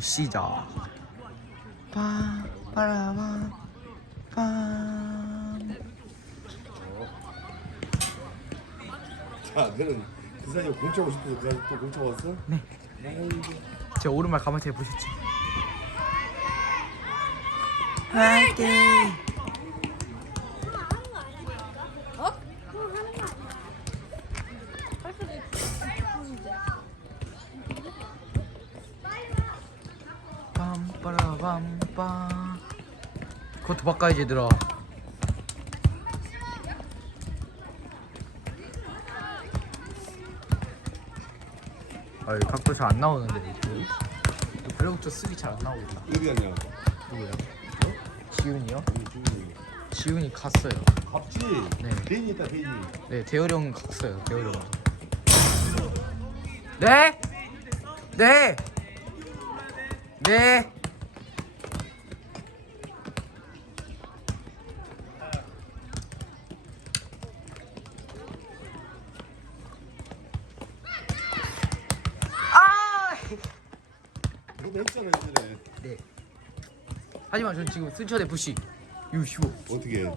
시작. 빰 빠라밤 빰. 자, 너는 그 사이에 공차고 싶어서 그 사이에 또 공차 왔어? 네. 제 오른발 가만히 보셨지? 할게. 빰빠라밤빰. 그것도 바꿔야지 얘들아. 아, 이거 각도 잘 안 나오는데. 이거 블랙부터 쓰기 잘 안 나오겠다. 어디 갔냐? 누구야? 지훈이요? 우리 주인이. 지훈이 갔어요. 갑지? 네. 대인이 있다, 대인이. 네, 대열이 형 갔어요. 대열이 형. 네? 네? 네? 하지만 전 지금 순천 FC 유시고 어떻게 해?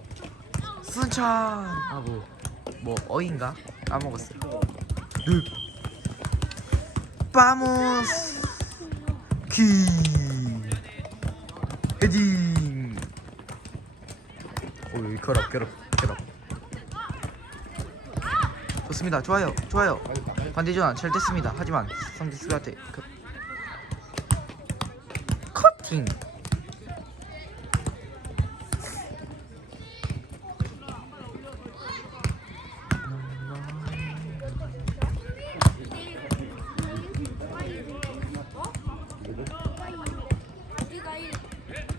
순천 하고 뭐 어인가? 까먹었어요. 늪 빠모스. 키. 헤딩. 오 여기 결합 결합 결합. 좋습니다. 좋아요 좋아요. 반대전 잘 됐습니다. 하지만 상대 수비한테 그... 커팅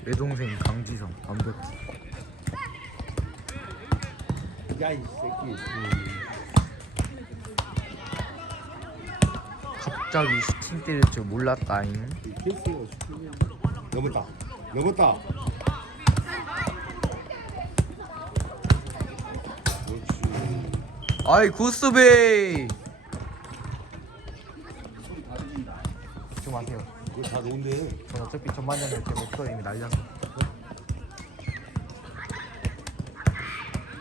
내 동생 강지성 완벽히 야, 이 새끼. 갑자기 슈팅 때릴 줄 몰랐다잉 이 캐스가 슈팅이야. 넘었다. 넘었다. 그렇지. 아이 구스베이 좀 하세요 그거 다 좋은데. 전 어차피 전반전에 제 목소리 이미 날려서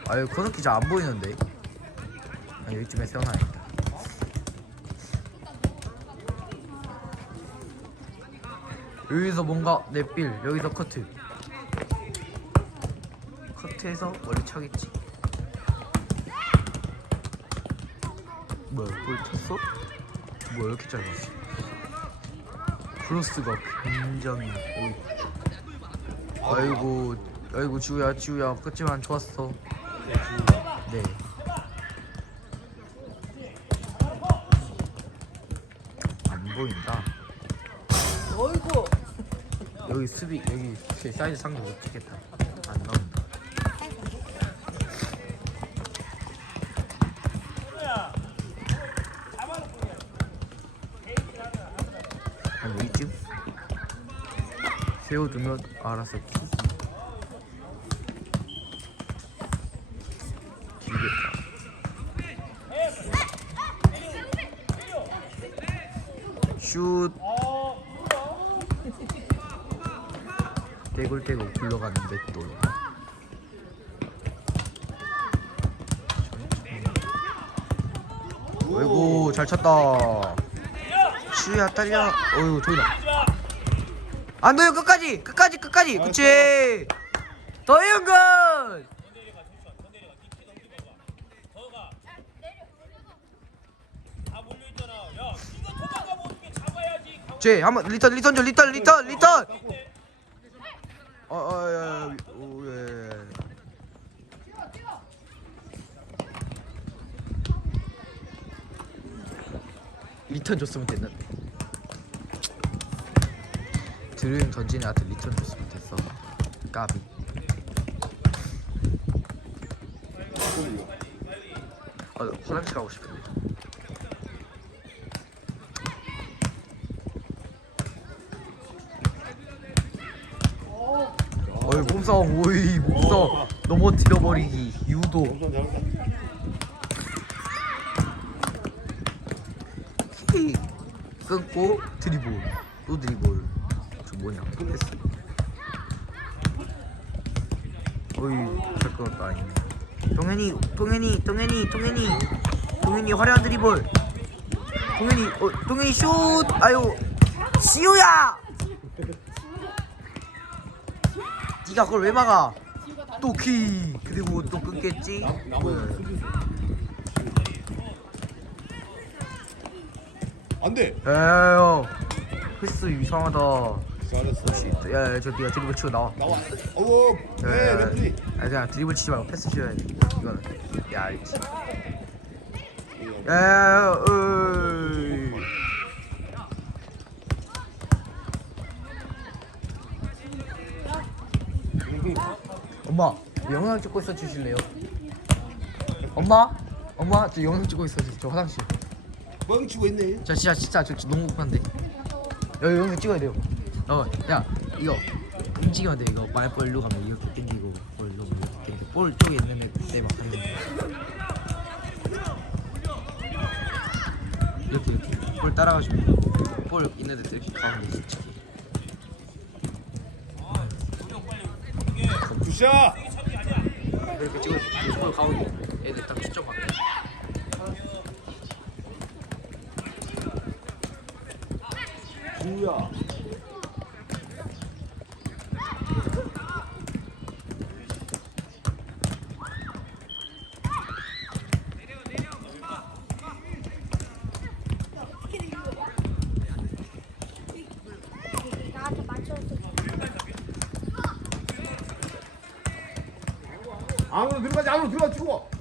아유 코너키 잘 안 보이는데. 아, 여기쯤에 세워놔야겠다 여기서 뭔가 넷빌 여기서 커트. 커트해서 멀리 차겠지. 뭐야 골 쳤어? 뭐야 이렇게 짧아 크로스가 굉장히 어이. 아이고 아이고 지우야 지우야. 그치만 좋았어. 네. 안 보인다. 어이구. 여기 수비 여기 제 사이즈 상대 못 찍겠다 세워두면 알아서 키 길겠다 슛. 떼굴떼굴 굴러가는 맷돌 어이구 잘 찼다. 슈야 딸려 어이구 저기다 안 돼요 끝까지 끝까지 끝까지. 그치? 더이은근 제 한번 리턴 리턴 줘 리턴 리턴 리턴. 어어야 오예. 리턴 줬으면 됐는데 드림 던진 애한테 리턴 줬으면 됐어. 까비. 아 화장실 가고 싶은데. 어이 몸싸움 오이 몸싸움. 넘어뜨려버리기. 유도. 끊고 드리볼 또 드리볼 뭐냐? 패스 어이 잠깐만 아니네 동현이 동현이 동현이 동현이. 동현이 화려한 드리블. 동현이 어 동현이 슛! 아유 시우야! 네가 그걸 왜 막아? 또키. 그리고 또 끊겠지? 나머지 수비수. 안 돼. 에휴 패스 이상하다 역시 야저 네가 드리블 치고 나와 나와. 어우. 네, 레프리. 아 그냥 드리블 치지 말고 패스 치어야 돼 이거는 야 알지 야 으이. 엄마 영상 찍고 있어 주실래요? 엄마? 엄마 저 영상 찍고 있어 저 화장실 멍치고 있네. 저 진짜 진짜 저 진짜 너무 급한데 여기 영상 찍어야 돼요 어야 이거 움직이면 돼. 이거 만약 볼 일로 가면 이렇게 당기고 볼 일로 가면 이렇게 당기고 볼 쪽에 있는 애때막 하면 돼 이렇게 이렇게. 볼 따라가지고 볼 있는 데 이렇게 가면 돼 진짜 굿샷. 이렇게 찍어 볼 가운데 애들 딱 추적하게 주야. 안으로 들어가지 안으로 들어가 치고.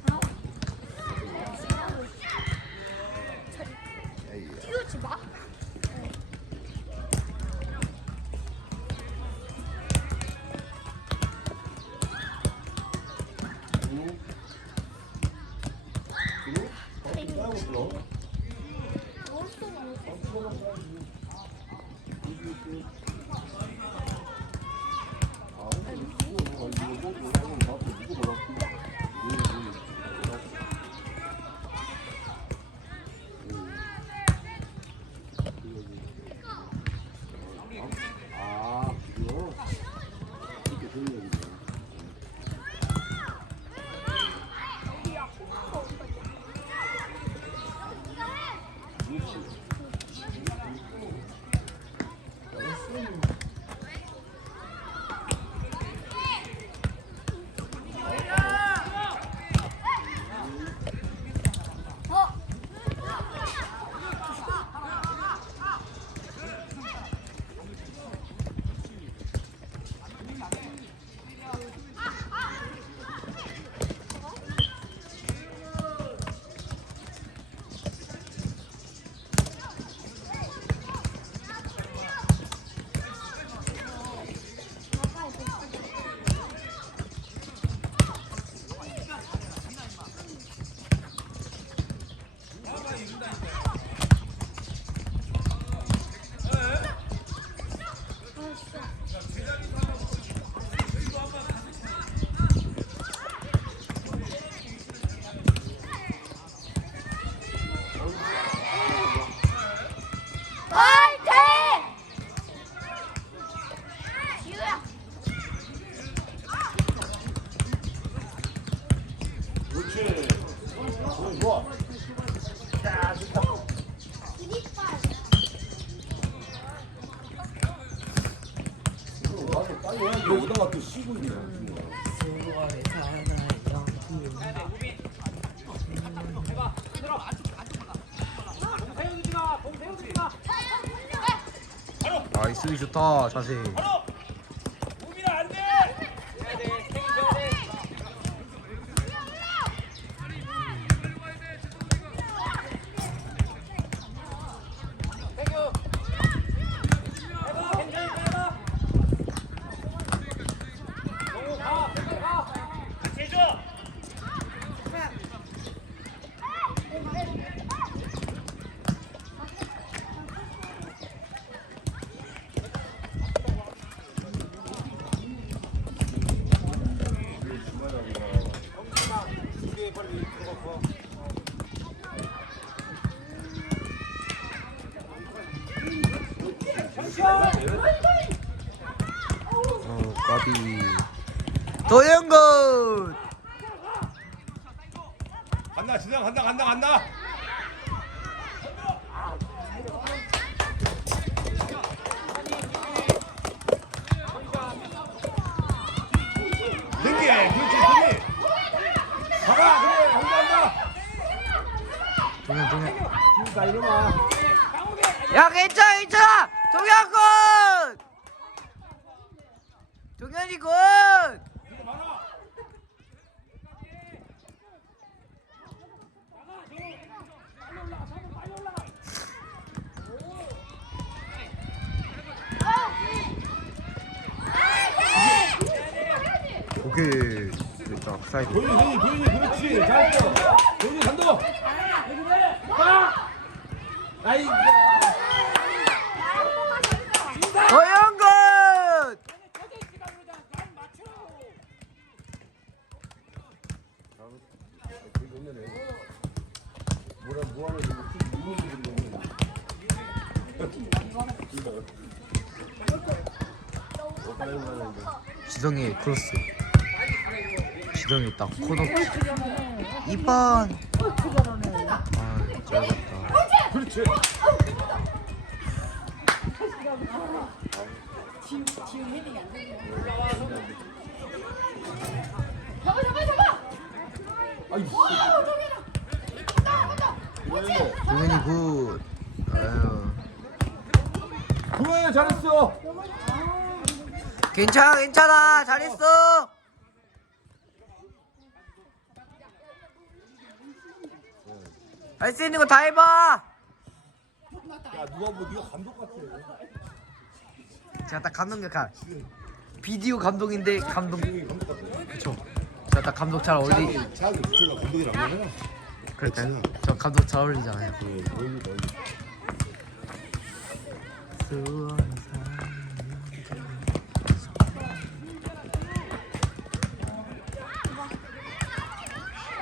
좋다 자세 간다 진영 간다 간다 간다. 등기 그렇지 등기 가가 그래 간다 간다. 동현 동현. 그러니까 이놈아 야 괜찮아 괜찮아. 동현군 동현이 군 오케이 딱 사이드. 도윤이 도윤이 그렇지. 잘했어. 도윤이 간다. 아이 도영군 뭐라 뭐하는 지금 지성이 크로스 지성이 딱 코너 2번. 아 짧았다 그렇지 잡아 잡아 잡아. 아이 동현이 굿. 아유. 도윤이 잘했어. 괜찮아 괜찮아. 잘했어 할 수 있는 거 다 해봐. 야 누가 뭐 네가 감독 같아. 제가 딱 감독 역할 비디오 감독인데 감독. 감독 같아 그쵸. 제가 딱 감독 잘 어울리 차기 부처가 감독이랑 하잖아 그럴까요? 저 감독 잘 어울리잖아요.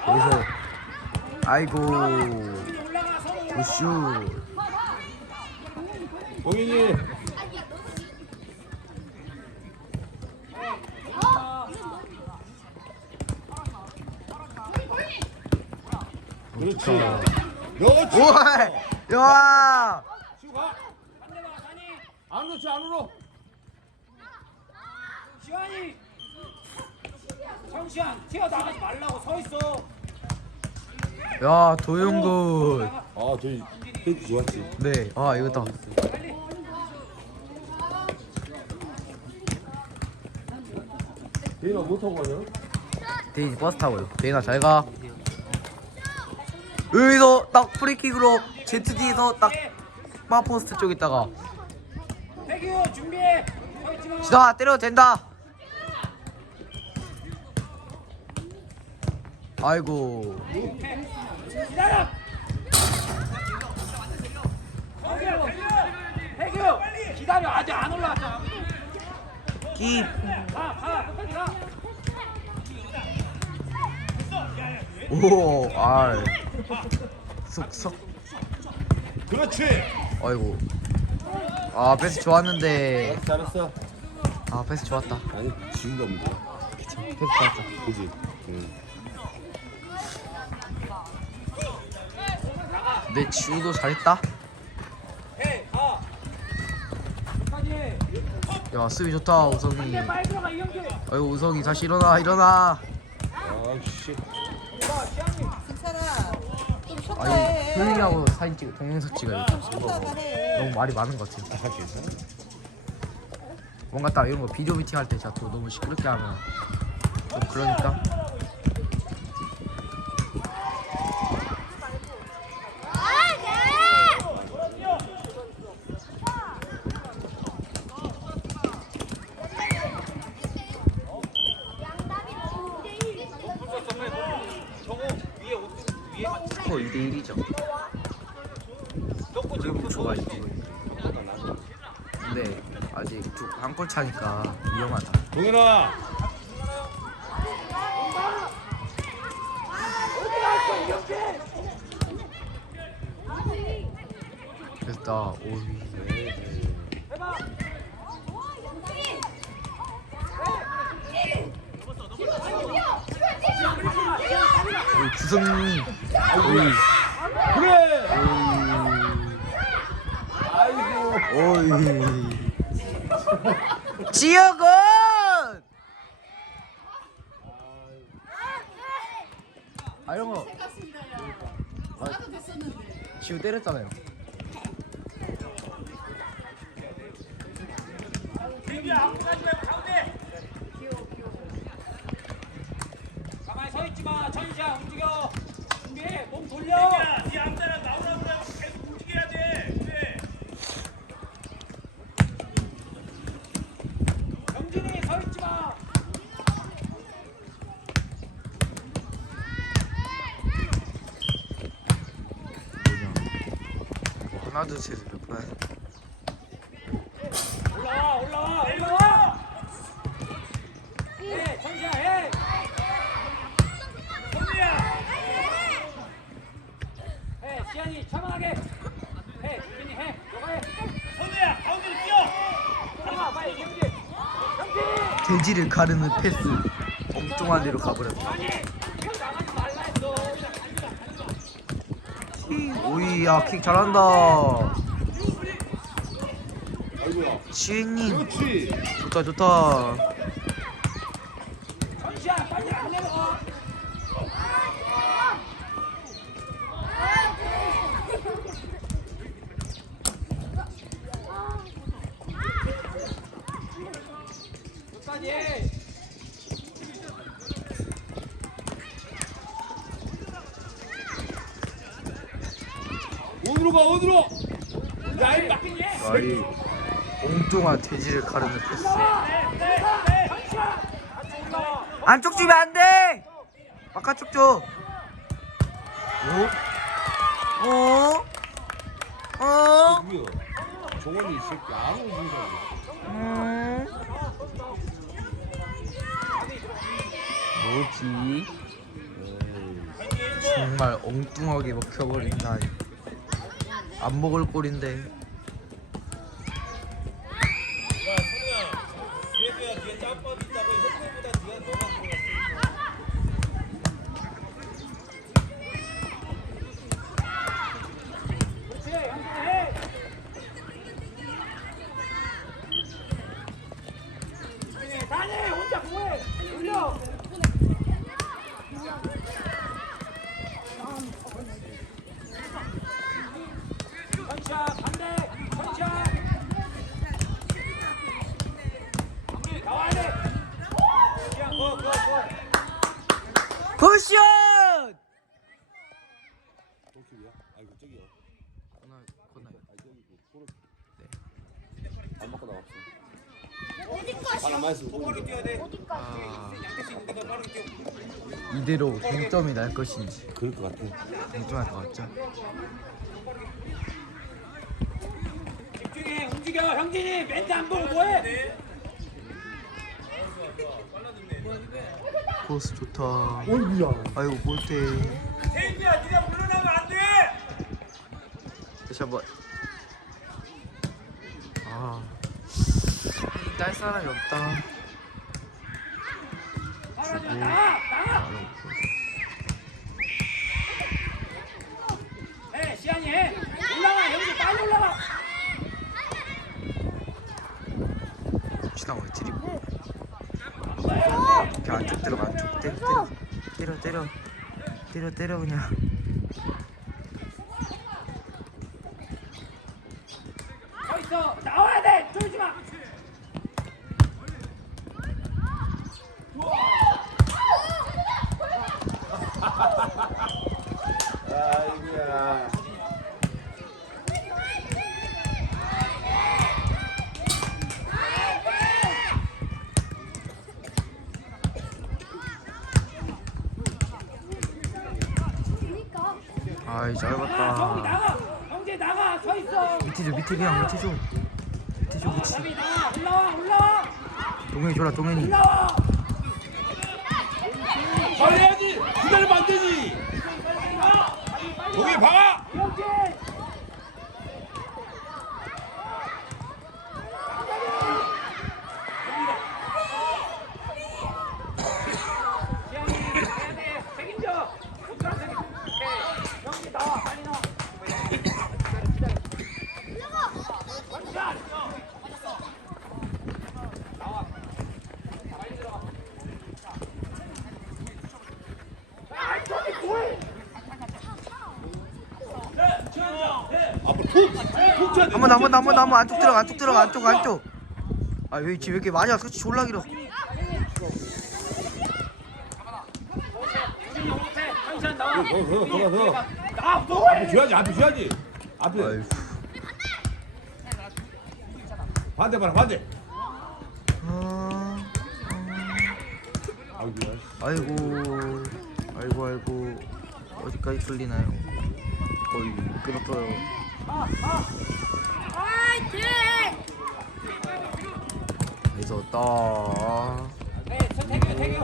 여기서 아이고. 동현이. 그렇지. 그렇지. 우와. 야. 치고 가. 안으로 치 안으로. 시환이. 정시환 튀어나가지 말라고 서 있어. 야 도영군 아 저기 페이크 좋았지. 네아 이거다. 대인아 못하고 가냐? 데이지 버스 타고요. 데이나 잘가. 여기서 딱 프리킥으로 ZD에서 딱 바포스트 쪽 있다가. 태규 준비해. 지성아 때려도 된다 아이고 기다려. 아직 안 올라왔잖아. 오, 아, 쏙쏙. 그렇지 아이고. 아, 패스 좋았는데. 잘했어 아, 패스 좋았다. 아니 지금도 문제 패스 좋았다. 그지 응. 내 지우도 잘했다. 야, 수비 좋다, 이영규. 아이고, 우성이 다시 일어나, 일어나. 아씨. 좀. 효린이하고 사진 찍, 동영상 찍어요. 해. 너무 말이 많은 것 같아요. 뭔가 딱 이런 거 비디오 미팅 할 때 자꾸 너무 시끄럽게 하면 좀 그러니까. 차니까 위험하다. 동현아. 됐다. 오이. 구성 오이. 그래. 오이. 오이. 지혁은 아 이런 거 아, 지우 때렸잖아요 가만히 서 있지 마. 천시야 움직여. 준비해. 몸 돌려. 네 앞자락 나오라고 계속 움직여야 돼. 그래. 경진이 서 있지 마. 뭐냐 뭐 하나 둘셋몇 번. 올라와 올라와 올라와. 해 천시야 해. 선우야. 해 시안이 차분하게. 해 경진이 해. 너가 해. 선우야 가운데로 뛰어. 올라와 빨리 경진. 경진. 돼지를 가르는 패스 엉뚱한 데로 가버렸다 아니 이거 나가지 말라 했어. 오이 야 킥 잘한다 그렇지. 좋다 좋다 천시야 빨리 안 내려가. 끝까지 해. 어디로 가 어디로? 야 임마. 아이 엉뚱한 돼지를 가르는 패스. 안쪽 주면 안 돼 바깥쪽 줘 오? 어? 어? 누구야? 종원이 이 새끼 안 오는 거 음? 뭐지? 정말 엉뚱하게 먹혀버린다 안 먹을 꼴인데 그래도야 뒤에 짬밥 있다고 형들보다 네가 너가 들어갔어. 그렇지 경진이 해. 경진이 다니 혼자 뭐해? 올려. 천시야 반대. 천시야. 나와야 돼. 그냥 거, 거, 거. 굿샷! 도킬이야? 아이고 저기요. 건너, 건너요 아 저기 그 코너. 네. 안 먹고 나왔어. 어디까지? 아, 양대수 있는 데가 빠르게 뛰어. 이대로 동점이 날 것인지 그럴 것 같아. 동점할 것 같죠? 집중해 움직여 형진이 멘트 안 보고 뭐해? 코스 좋다 어이구야. 아이고 볼때 태인이야 네가 물러나면 안 돼. 다시 한번 아딸 사람이 없다. 주고 안쪽 들어가 안쪽 때려 때려. 때려 때려 그냥 서 있어 나와야 돼 쫄지 마 아이고야. 아이 잘 봤다. 나가! 형진 나가! 서 있어! 밑에 줘 밑에 그냥 밑에 줘. 밑에 줘 그치 남이 나가! 올라와 올라와! 동현이 줘라 동현이. 올라와! 잘해야지. 기다리면 안 되지. 동이 박아. 해야 돼 책임져 못들어 한번더한번더한번더한번 안쪽 들어가 안쪽 들어가 안쪽 안쪽 아왜 지금 왜 이렇게 많이 와 그렇지 졸라 길어 더. 나 뭐? 앞에 줘야지, 앞에 줘야지. 앞에. 아이고 반대 봐라, 반대. 아, 아이고, 야. 아이고 아이고 아이고 어디까지 끌리나요 거의 끊었어요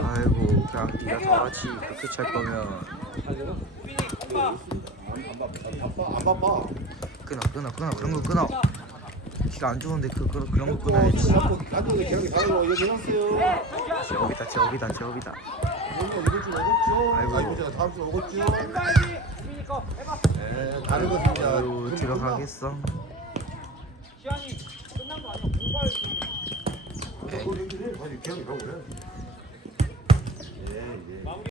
아이고 그냥 네가 다 같이 그렇게 찰 거면. 끊어 끊어 끊어 그런 거 끊어 기가 안 좋은데 그, 그 그런 거 끊어야지. 제업이다 제업이다 제업이다? 아이고. 아이고, 제가 다음 주 오겠죠? 아유 들어가겠어 시환이 끝난 거 아니야 공부할 얘기를 해. 아니, 가고 그래. 예, 예.